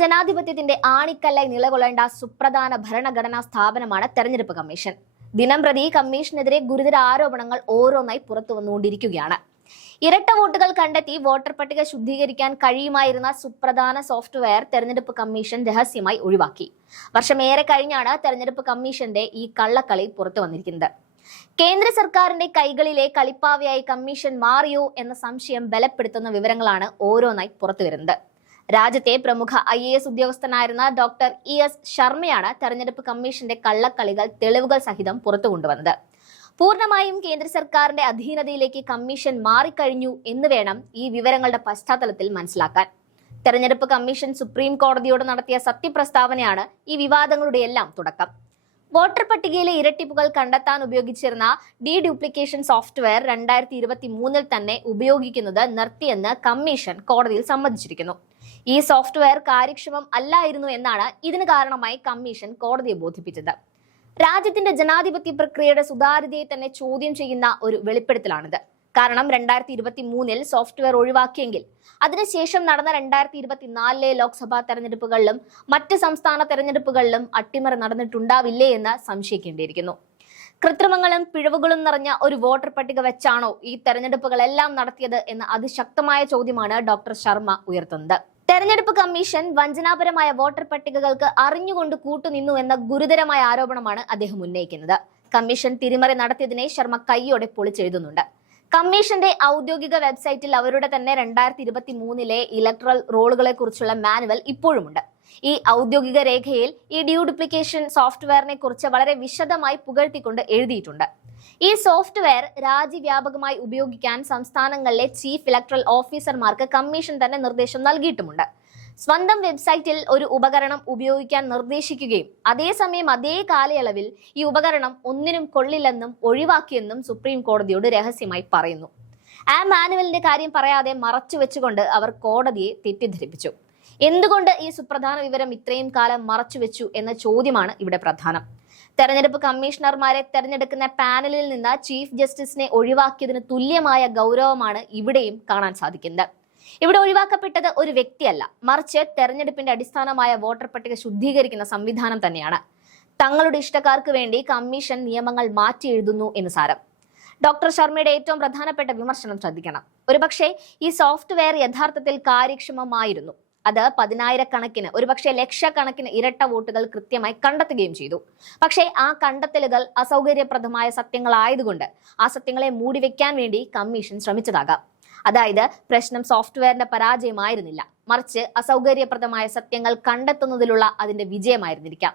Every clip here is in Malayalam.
ജനാധിപത്യത്തിന്റെ ആണിക്കല്ലായി നിലകൊള്ളേണ്ട സുപ്രധാന ഭരണഘടനാ സ്ഥാപനമാണ് തെരഞ്ഞെടുപ്പ് കമ്മീഷൻ. ദിനം പ്രതി കമ്മീഷനെതിരെ ഗുരുതര ആരോപണങ്ങൾ ഓരോന്നായി പുറത്തു വന്നുകൊണ്ടിരിക്കുകയാണ് ഇരട്ട വോട്ടുകൾ കണ്ടെത്തി വോട്ടർ പട്ടിക ശുദ്ധീകരിക്കാൻ കഴിയുമായിരുന്ന സുപ്രധാന സോഫ്റ്റ്വെയർ തെരഞ്ഞെടുപ്പ് കമ്മീഷൻ രഹസ്യമായി ഒഴിവാക്കി. വർഷമേറെ കഴിഞ്ഞാണ് തെരഞ്ഞെടുപ്പ് കമ്മീഷന്റെ ഈ കള്ളക്കളി പുറത്തു വന്നിരിക്കുന്നത് കേന്ദ്ര സർക്കാരിന്റെ കൈകളിലെ കളിപ്പാവയായി കമ്മീഷൻ മാറിയോ എന്ന സംശയം ബലപ്പെടുത്തുന്ന വിവരങ്ങളാണ് ഓരോന്നായി പുറത്തുവരുന്നത്. രാജ്യത്തെ പ്രമുഖ ഐ എ എസ് ഉദ്യോഗസ്ഥനായിരുന്ന ഡോക്ടർ ഇ എസ് ശർമ്മയാണ് തെരഞ്ഞെടുപ്പ് കമ്മീഷന്റെ കള്ളക്കളികൾ തെളിവുകൾ സഹിതം പുറത്തു കൊണ്ടുവന്നത്. പൂർണമായും കേന്ദ്ര സർക്കാരിന്റെ അധീനതയിലേക്ക് കമ്മീഷൻ മാറിക്കഴിഞ്ഞു എന്ന് വേണം ഈ വിവരങ്ങളുടെ പശ്ചാത്തലത്തിൽ മനസ്സിലാക്കാൻ. തെരഞ്ഞെടുപ്പ് കമ്മീഷൻ സുപ്രീം കോടതിയോട് നടത്തിയ സത്യപ്രസ്താവനയാണ് ഈ വിവാദങ്ങളുടെ എല്ലാം തുടക്കം. വോട്ടർ പട്ടികയിലെ ഇരട്ടിപ്പുകൾ കണ്ടെത്താൻ ഉപയോഗിച്ചിരുന്ന ഡി ഡ്യൂപ്ലിക്കേഷൻ സോഫ്റ്റ്വെയർ രണ്ടായിരത്തി ഇരുപത്തി മൂന്നിൽ തന്നെ ഉപയോഗിക്കുന്നത് നിർത്തിയെന്ന് കമ്മീഷൻ കോടതിയിൽ സമ്മതിച്ചിരിക്കുന്നു. ഈ സോഫ്റ്റ്വെയർ കാര്യക്ഷമം അല്ലായിരുന്നു എന്നാണ് ഇതിന് കാരണമായി കമ്മീഷൻ കോടതിയെ ബോധിപ്പിച്ചത്. രാജ്യത്തിന്റെ ജനാധിപത്യ പ്രക്രിയയുടെ സുതാര്യതയെ തന്നെ ചോദ്യം ചെയ്യുന്ന ഒരു വെളിപ്പെടുത്തലാണിത്. കാരണം രണ്ടായിരത്തി ഇരുപത്തി മൂന്നിൽ സോഫ്റ്റ്വെയർ ഒഴിവാക്കിയെങ്കിൽ അതിനുശേഷം നടന്ന രണ്ടായിരത്തി ഇരുപത്തിനാലിലെ ലോക്സഭാ തെരഞ്ഞെടുപ്പുകളിലും മറ്റ് സംസ്ഥാന തെരഞ്ഞെടുപ്പുകളിലും അട്ടിമറി നടന്നിട്ടുണ്ടാവില്ലേ എന്ന് സംശയിക്കേണ്ടിയിരിക്കുന്നു. കൃത്രിമങ്ങളും പിഴവുകളും നിറഞ്ഞ ഒരു വോട്ടർ പട്ടിക വെച്ചാണോ ഈ തെരഞ്ഞെടുപ്പുകളെല്ലാം നടത്തിയത് എന്ന അതിശക്തമായ ചോദ്യമാണ് ഡോക്ടർ ശർമ്മ ഉയർത്തുന്നത്. തെരഞ്ഞെടുപ്പ് കമ്മീഷൻ വഞ്ചനാപരമായ വോട്ടർ പട്ടികകൾക്ക് അറിഞ്ഞുകൊണ്ട് കൂട്ടുനിന്നു എന്ന ഗുരുതരമായ ആരോപണമാണ് അദ്ദേഹം ഉന്നയിക്കുന്നത്. കമ്മീഷൻ തിരിമറി നടത്തിയതിനെ ശർമ്മ കൈയോടെ പൊളിച്ചെഴുതുന്നുണ്ട്. കമ്മീഷന്റെ ഔദ്യോഗിക വെബ്സൈറ്റിൽ അവരുടെ തന്നെ രണ്ടായിരത്തി ഇരുപത്തി മൂന്നിലെ ഇലക്ട്രൽ റോളുകളെ കുറിച്ചുള്ള മാനുവൽ ഇപ്പോഴുമുണ്ട്. ഈ ഔദ്യോഗിക രേഖയിൽ ഈ ഡ്യൂഡ്യൂപ്ലിക്കേഷൻ സോഫ്റ്റ്വെയറിനെ കുറിച്ച് വളരെ വിശദമായി പുകഴ്ത്തിക്കൊണ്ട് എഴുതിയിട്ടുണ്ട്. ഈ സോഫ്റ്റ്വെയർ രാജ്യവ്യാപകമായി ഉപയോഗിക്കാൻ സംസ്ഥാനങ്ങളിലെ ചീഫ് ഇലക്ട്രൽ ഓഫീസർമാർക്ക് കമ്മീഷൻ തന്നെ നിർദ്ദേശം നൽകിയിട്ടുമുണ്ട്. സ്വന്തം വെബ്സൈറ്റിൽ ഒരു ഉപകരണം ഉപയോഗിക്കാൻ നിർദ്ദേശിക്കുകയും അതേസമയം അതേ കാലയളവിൽ ഈ ഉപകരണം ഒന്നിനും കൊള്ളില്ലെന്നും ഒഴിവാക്കിയെന്നും സുപ്രീം കോടതിയോട് രഹസ്യമായി പറയുന്നു. ആ മാനുവലിന്റെ കാര്യം പറയാതെ മറച്ചു വെച്ചുകൊണ്ട് അവർ കോടതിയെ തെറ്റിദ്ധരിപ്പിച്ചു. എന്തുകൊണ്ട് ഈ സുപ്രധാന വിവരം ഇത്രയും കാലം മറച്ചു വെച്ചു എന്ന ചോദ്യമാണ് ഇവിടെ പ്രധാനം. തെരഞ്ഞെടുപ്പ് കമ്മീഷണർമാരെ തെരഞ്ഞെടുക്കുന്ന പാനലിൽ നിന്ന് ചീഫ് ജസ്റ്റിസിനെ ഒഴിവാക്കിയതിന് തുല്യമായ ഗൗരവമാണ് ഇവിടെയും കാണാൻ സാധിക്കുന്നത്. ഇവിടെ ഒഴിവാക്കപ്പെട്ടത് ഒരു വ്യക്തിയല്ല. മറിച്ച് തെരഞ്ഞെടുപ്പിന്റെ അടിസ്ഥാനമായ വോട്ടർ പട്ടിക ശുദ്ധീകരിക്കുന്ന സംവിധാനം തന്നെയാണ്. തങ്ങളുടെ ഇഷ്ടക്കാർക്ക് വേണ്ടി കമ്മീഷൻ നിയമങ്ങൾ മാറ്റി എഴുതുന്നു എന്ന് സാരം. ഡോക്ടർ ശർമ്മയുടെ ഏറ്റവും പ്രധാനപ്പെട്ട വിമർശനം ശ്രദ്ധിക്കണം. ഒരുപക്ഷെ ഈ സോഫ്റ്റ്വെയർ യഥാർത്ഥത്തിൽ കാര്യക്ഷമമായിരുന്നു. അത് പതിനായിരക്കണക്കിന് ഒരുപക്ഷെ ലക്ഷക്കണക്കിന് ഇരട്ട വോട്ടുകൾ കൃത്യമായി കണ്ടെത്തുകയും ചെയ്തു. പക്ഷേ ആ കണ്ടെത്തലുകൾ അസൗകര്യപ്രദമായ സത്യങ്ങളായതുകൊണ്ട് ആ സത്യങ്ങളെ മൂടിവെക്കാൻ വേണ്ടി കമ്മീഷൻ ശ്രമിച്ചതാകാം. അതായത് പ്രശ്നം സോഫ്റ്റ്വെയറിന്റെ പരാജയമായിരുന്നില്ല. മറിച്ച് അസൗകര്യപ്രദമായ സത്യങ്ങൾ കണ്ടെത്തുന്നതിലുള്ള അതിന്റെ വിജയമായിരുന്നിരിക്കാം.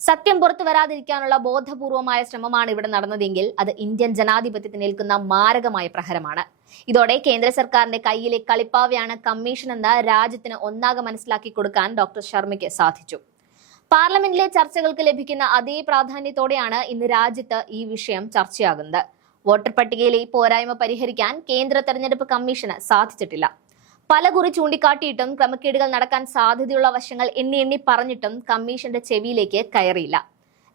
സത്യം പുറത്തു വരാതിരിക്കാനുള്ള ബോധപൂർവമായ ശ്രമമാണ് ഇവിടെ നടന്നതെങ്കിൽ അത് ഇന്ത്യൻ ജനാധിപത്യത്തിന് ഏൽക്കുന്ന മാരകമായ പ്രഹരമാണ്. ഇതോടെ കേന്ദ്ര സർക്കാരിന്റെ കയ്യിലെ കളിപ്പാവയാണ് കമ്മീഷൻ എന്ന് രാജ്യത്തിന് ഒന്നാകെ മനസ്സിലാക്കി കൊടുക്കാൻ ഡോക്ടർ ശർമ്മയ്ക്ക് സാധിച്ചു. പാർലമെന്റിലെ ചർച്ചകൾക്ക് ലഭിക്കുന്ന അതേ പ്രാധാന്യത്തോടെയാണ് ഇന്ന് രാജ്യത്ത് ഈ വിഷയം ചർച്ചയാകുന്നത്. വോട്ടർ പട്ടികയിലെ ഈ പോരായ്മ പരിഹരിക്കാൻ കേന്ദ്ര തെരഞ്ഞെടുപ്പ് കമ്മീഷന് സാധിച്ചിട്ടില്ല. പല കുറി ചൂണ്ടിക്കാട്ടിയിട്ടും ക്രമക്കേടുകൾ നടക്കാൻ സാധ്യതയുള്ള വശങ്ങൾ എണ്ണി എണ്ണി പറഞ്ഞിട്ടും കമ്മീഷന്റെ ചെവിയിലേക്ക് കയറിയില്ല.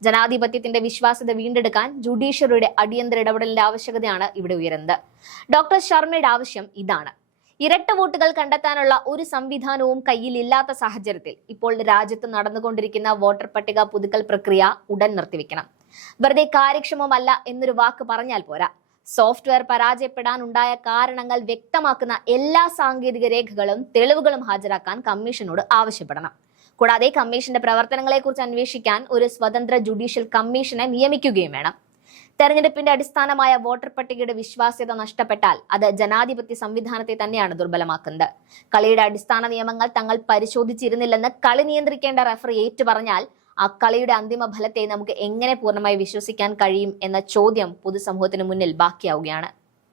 ജനാധിപത്യത്തിന്റെ വിശ്വാസ്യത വീണ്ടെടുക്കാൻ ജുഡീഷ്യറിയുടെ അടിയന്തര ഇടപെടലിന്റെ ആവശ്യകതയാണ് ഇവിടെ ഉയരുന്നത്. ഡോക്ടർ ശർമ്മയുടെ ആവശ്യം ഇതാണ്. ഇരട്ട വോട്ടുകൾ കണ്ടെത്താനുള്ള ഒരു സംവിധാനവും കയ്യിലില്ലാത്ത സാഹചര്യത്തിൽ ഇപ്പോൾ രാജ്യത്ത് നടന്നുകൊണ്ടിരിക്കുന്ന വോട്ടർ പട്ടിക പുതുക്കൽ പ്രക്രിയ ഉടൻ നിർത്തിവെക്കണം. വെറുതെ കാര്യക്ഷമമല്ല എന്നൊരു വാക്ക് പറഞ്ഞാൽ പോരാ. സോഫ്റ്റ്വെയർ പരാജയപ്പെടാനുണ്ടായ കാരണങ്ങൾ വ്യക്തമാക്കുന്ന എല്ലാ സാങ്കേതിക രേഖകളും തെളിവുകളും ഹാജരാക്കാൻ കമ്മീഷനോട് ആവശ്യപ്പെടണം. കൂടാതെ കമ്മീഷന്റെ പ്രവർത്തനങ്ങളെക്കുറിച്ച് അന്വേഷിക്കാൻ ഒരു സ്വതന്ത്ര ജുഡീഷ്യൽ കമ്മീഷനെ നിയമിക്കുകയും വേണം. തെരഞ്ഞെടുപ്പിന്റെ അടിസ്ഥാനമായ വോട്ടർ പട്ടികയുടെ വിശ്വാസ്യത നഷ്ടപ്പെട്ടാൽ അത് ജനാധിപത്യ സംവിധാനത്തെ തന്നെയാണ് ദുർബലമാക്കുന്നത്. കളിയുടെ അടിസ്ഥാന നിയമങ്ങൾ തങ്ങൾ പരിശോധിച്ചിരുന്നില്ലെന്ന് കളി നിയന്ത്രിക്കേണ്ട റഫറി ഏറ്റു പറഞ്ഞാൽ ആ കളിയുടെ അന്തിമ ഫലത്തെ നമുക്ക് എങ്ങനെ പൂർണമായി വിശ്വസിക്കാൻ കഴിയും എന്ന ചോദ്യം പൊതുസമൂഹത്തിന് മുന്നിൽ ബാക്കിയാവുകയാണ്.